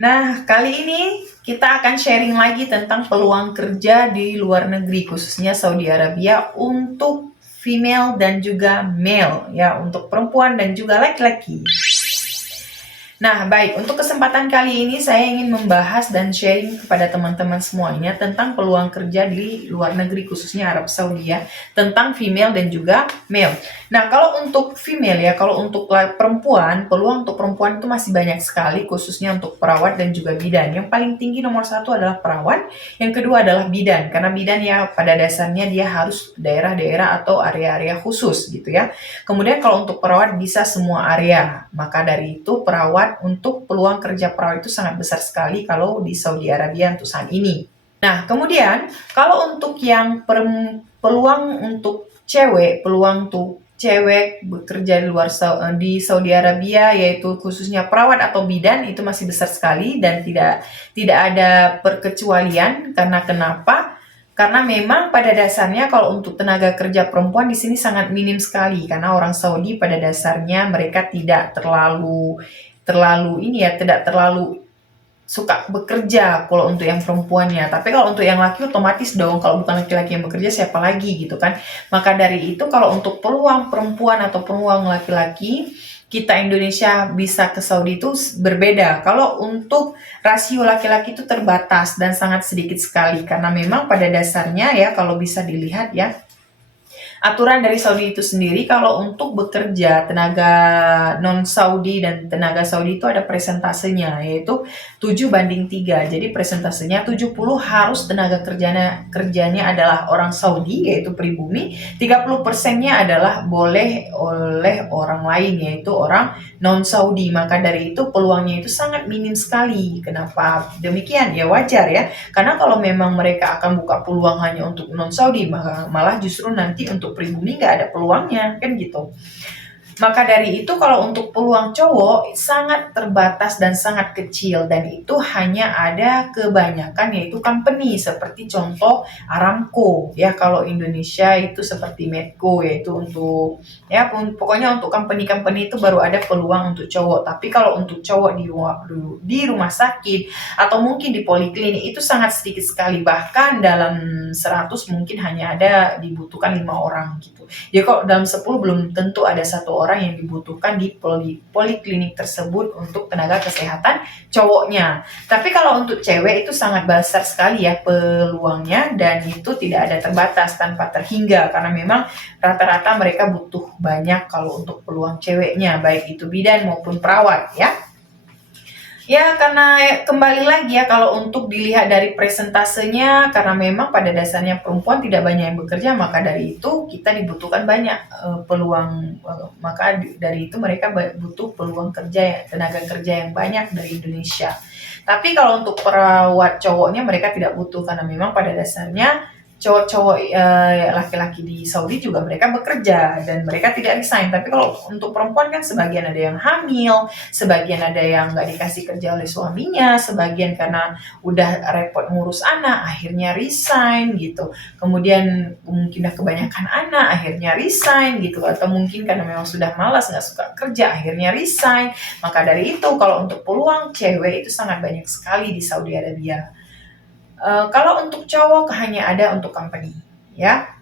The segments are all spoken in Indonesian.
Nah, kali ini kita akan sharing lagi tentang peluang kerja di luar negeri, khususnya Saudi Arabia untuk female dan juga male, ya, untuk perempuan dan juga laki-laki. Nah, baik, untuk kesempatan kali ini saya ingin membahas dan sharing kepada teman-teman semuanya tentang peluang kerja di luar negeri, khususnya Arab Saudi ya, tentang female dan juga male. Nah, kalau untuk female ya, kalau untuk perempuan, peluang untuk perempuan itu masih banyak sekali, khususnya untuk perawat dan juga bidan. Yang paling tinggi nomor satu adalah perawat, yang kedua adalah bidan, karena bidan ya pada dasarnya dia harus daerah-daerah atau area-area khusus gitu ya. Kemudian kalau untuk perawat bisa semua area, maka dari itu perawat untuk peluang kerja perawat itu sangat besar sekali kalau di Saudi Arabia untuk saat ini. Nah, kemudian kalau untuk yang peluang untuk cewek, peluang untuk cewek bekerja di Saudi Arabia yaitu khususnya perawat atau bidan itu masih besar sekali dan tidak ada perkecualian karena kenapa? Karena memang pada dasarnya kalau untuk tenaga kerja perempuan di sini sangat minim sekali karena orang Saudi pada dasarnya mereka tidak terlalu terlalu ini ya, tidak terlalu suka bekerja kalau untuk yang perempuannya. Tapi kalau untuk yang laki otomatis dong, kalau bukan laki-laki yang bekerja siapa lagi gitu kan. Maka dari itu kalau untuk peluang perempuan atau peluang laki-laki, kita Indonesia bisa ke Saudi itu berbeda. Kalau untuk rasio laki-laki itu terbatas dan sangat sedikit sekali karena memang pada dasarnya ya kalau bisa dilihat ya aturan dari Saudi itu sendiri kalau untuk bekerja tenaga non Saudi dan tenaga Saudi itu ada presentasenya yaitu 7:3. Jadi presentasenya 70 harus tenaga kerjanya adalah orang Saudi yaitu pribumi, 30%-nya adalah boleh oleh orang lain yaitu orang non Saudi. Maka dari itu peluangnya itu sangat minim sekali. Kenapa demikian? Ya wajar ya. Karena kalau memang mereka akan buka peluang hanya untuk non Saudi, malah justru nanti untuk pribumi nggak ada peluangnya, kan gitu. Maka dari itu kalau untuk peluang cowok sangat terbatas dan sangat kecil dan itu hanya ada kebanyakan yaitu company seperti contoh Aramco ya kalau Indonesia itu seperti Medco yaitu untuk ya pokoknya untuk company-company itu baru ada peluang untuk cowok. Tapi kalau untuk cowok di rumah sakit atau mungkin di poliklinik itu sangat sedikit sekali bahkan dalam 100 mungkin hanya ada dibutuhkan 5 orang gitu. Ya kok dalam 10 belum tentu ada satu orang yang dibutuhkan di poliklinik tersebut untuk tenaga kesehatan cowoknya. Tapi kalau untuk cewek itu sangat besar sekali ya peluangnya dan itu tidak ada terbatas tanpa terhingga karena memang rata-rata mereka butuh banyak kalau untuk peluang ceweknya baik itu bidan maupun perawat ya. Ya, karena kembali lagi ya kalau untuk dilihat dari presentasenya karena memang pada dasarnya perempuan tidak banyak yang bekerja maka dari itu kita dibutuhkan banyak peluang maka dari itu mereka butuh peluang kerja tenaga kerja yang banyak dari Indonesia. Tapi kalau untuk perawat cowoknya mereka tidak butuh karena memang pada dasarnya cowok-cowok laki-laki di Saudi juga mereka bekerja dan mereka tidak resign. Tapi kalau untuk perempuan kan sebagian ada yang hamil, sebagian ada yang nggak dikasih kerja oleh suaminya, sebagian karena udah repot ngurus anak, akhirnya resign gitu. Kemudian mungkin udah kebanyakan anak, akhirnya resign gitu. Atau mungkin karena memang sudah malas, nggak suka kerja, akhirnya resign. Maka dari itu kalau untuk peluang cewek itu sangat banyak sekali di Saudi Arabia. Kalau untuk cowok hanya ada untuk company, ya.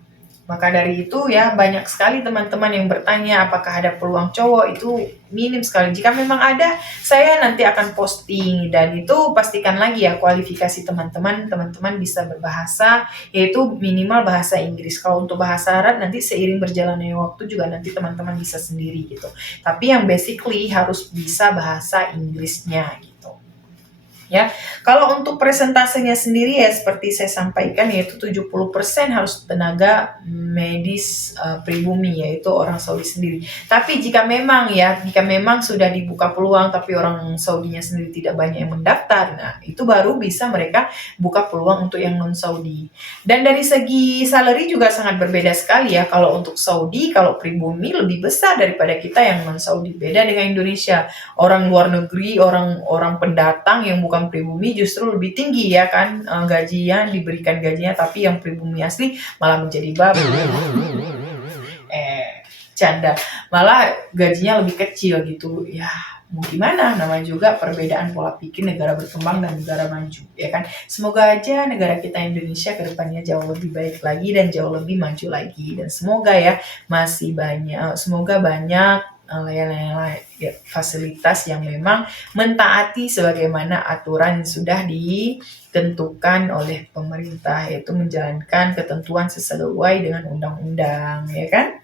Maka dari itu ya banyak sekali teman-teman yang bertanya apakah ada peluang cowok itu minim sekali. Jika memang ada, saya nanti akan posting dan itu pastikan lagi ya kualifikasi teman-teman bisa berbahasa yaitu minimal bahasa Inggris. Kalau untuk bahasa Arab nanti seiring berjalannya waktu juga nanti teman-teman bisa sendiri gitu. Tapi yang basically harus bisa bahasa Inggrisnya gitu. Ya, kalau untuk presentasenya sendiri ya seperti saya sampaikan yaitu 70% harus tenaga medis pribumi yaitu orang Saudi sendiri. Tapi jika memang sudah dibuka peluang tapi orang Saudinya sendiri tidak banyak yang mendaftar, nah itu baru bisa mereka buka peluang untuk yang non Saudi. Dan dari segi salary juga sangat berbeda sekali ya. Kalau untuk Saudi, kalau pribumi lebih besar daripada kita yang non Saudi. Beda dengan Indonesia. Orang luar negeri, orang pendatang yang bukan pribumi justru lebih tinggi ya kan gajinya diberikan gajinya tapi yang pribumi asli malah menjadi babu canda malah gajinya lebih kecil gitu ya mau gimana, namanya juga perbedaan pola pikir negara berkembang dan negara maju, ya kan. Semoga aja negara kita Indonesia ke depannya jauh lebih baik lagi dan jauh lebih maju lagi, dan semoga ya semoga banyak layanan fasilitas yang memang mentaati sebagaimana aturan yang sudah ditentukan oleh pemerintah, yaitu menjalankan ketentuan sesuai dengan undang-undang, ya kan.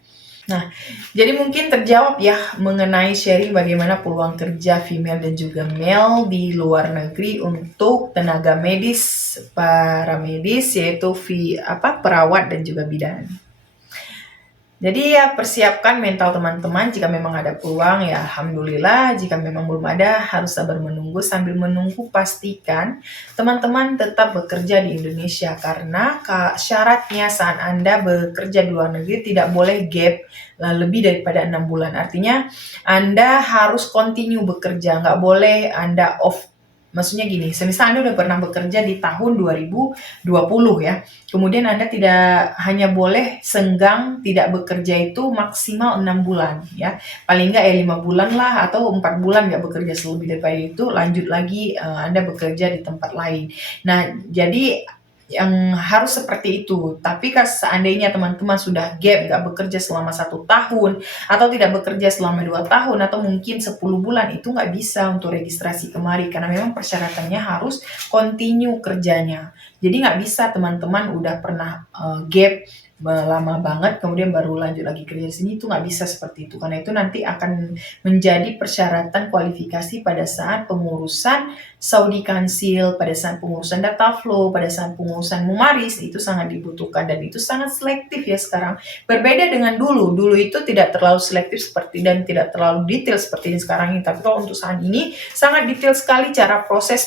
Nah, jadi mungkin terjawab ya mengenai sharing bagaimana peluang kerja female dan juga male di luar negeri untuk tenaga medis, para medis, yaitu perawat dan juga bidan. Jadi ya persiapkan mental teman-teman, jika memang ada peluang ya alhamdulillah, jika memang belum ada harus sabar menunggu. Sambil menunggu pastikan teman-teman tetap bekerja di Indonesia, karena syaratnya saat Anda bekerja di luar negeri tidak boleh gap lebih daripada 6 bulan. Artinya Anda harus continue bekerja, nggak boleh Anda off. Maksudnya gini, semisal Anda udah pernah bekerja di tahun 2020 ya, kemudian Anda tidak hanya boleh senggang tidak bekerja itu maksimal 6 bulan ya. Paling nggak ya 5 bulan lah, atau 4 bulan nggak bekerja, selebih daripada itu lanjut lagi Anda bekerja di tempat lain. Nah, jadi yang harus seperti itu. Tapi kalau seandainya teman-teman sudah gap, nggak bekerja selama 1 tahun, atau tidak bekerja selama 2 tahun, atau mungkin 10 bulan, itu nggak bisa untuk registrasi kemari, karena memang persyaratannya harus continue kerjanya. Jadi nggak bisa teman-teman udah pernah gap lama banget kemudian baru lanjut lagi kerja di sini, itu nggak bisa seperti itu, karena itu nanti akan menjadi persyaratan kualifikasi pada saat pengurusan Saudi Council, pada saat pengurusan data flow, pada saat pengurusan Mumaris, itu sangat dibutuhkan dan itu sangat selektif ya sekarang. Berbeda dengan dulu itu tidak terlalu selektif seperti dan tidak terlalu detail seperti ini sekarang ini, tapi kalau untuk saat ini sangat detail sekali cara proses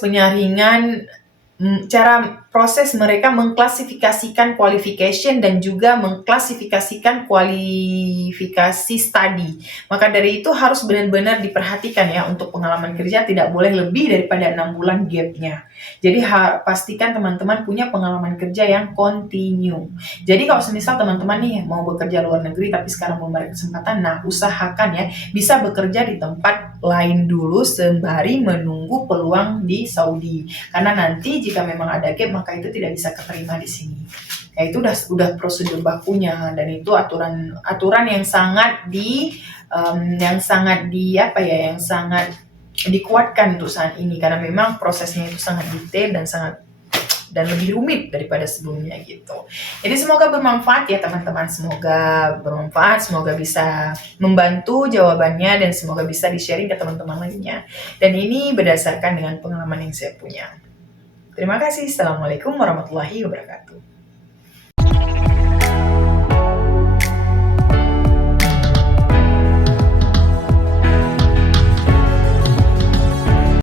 penyaringan, cara proses mereka mengklasifikasikan qualification dan juga mengklasifikasikan kualifikasi studi. Maka dari itu harus benar-benar diperhatikan ya, untuk pengalaman kerja tidak boleh lebih daripada 6 bulan gapnya. Jadi pastikan teman-teman punya pengalaman kerja yang continue. Jadi kalau semisal teman-teman nih mau bekerja luar negeri tapi sekarang belum ada kesempatan, nah usahakan ya bisa bekerja di tempat lain dulu sembari menunggu peluang di Saudi. Karena nanti jika memang ada gap, maka itu tidak bisa keterima di sini. Ya itu udah prosedur bakunya, dan itu aturan yang sangat dikuatkan untuk saat ini, karena memang prosesnya itu sangat detail dan lebih rumit daripada sebelumnya gitu. Jadi semoga bermanfaat ya teman-teman, semoga bisa membantu jawabannya, dan semoga bisa di-sharing ke teman-teman lainnya. Dan ini berdasarkan dengan pengalaman yang saya punya. Terima kasih. Assalamualaikum warahmatullahi wabarakatuh.